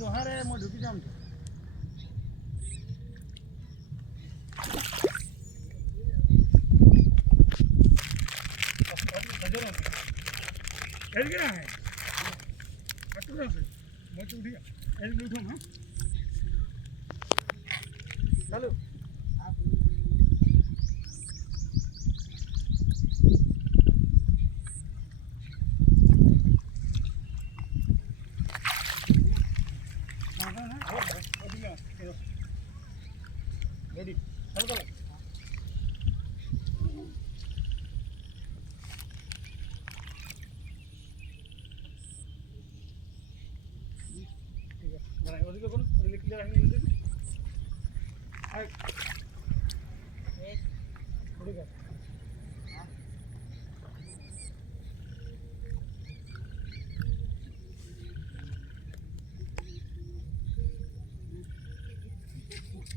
লোহারে মই ঢুকি যাম তো এদিকে না হ্যাঁ একটু আছে মই তো উঠি এদিকে উঠাম হ্যাঁ চালু ready চালু করো ঠিক আছে দাঁড়াই ওদিকে কোন ওদিকে ক্লিয়ার হয়নি ওদিকে আর ঠিক আছে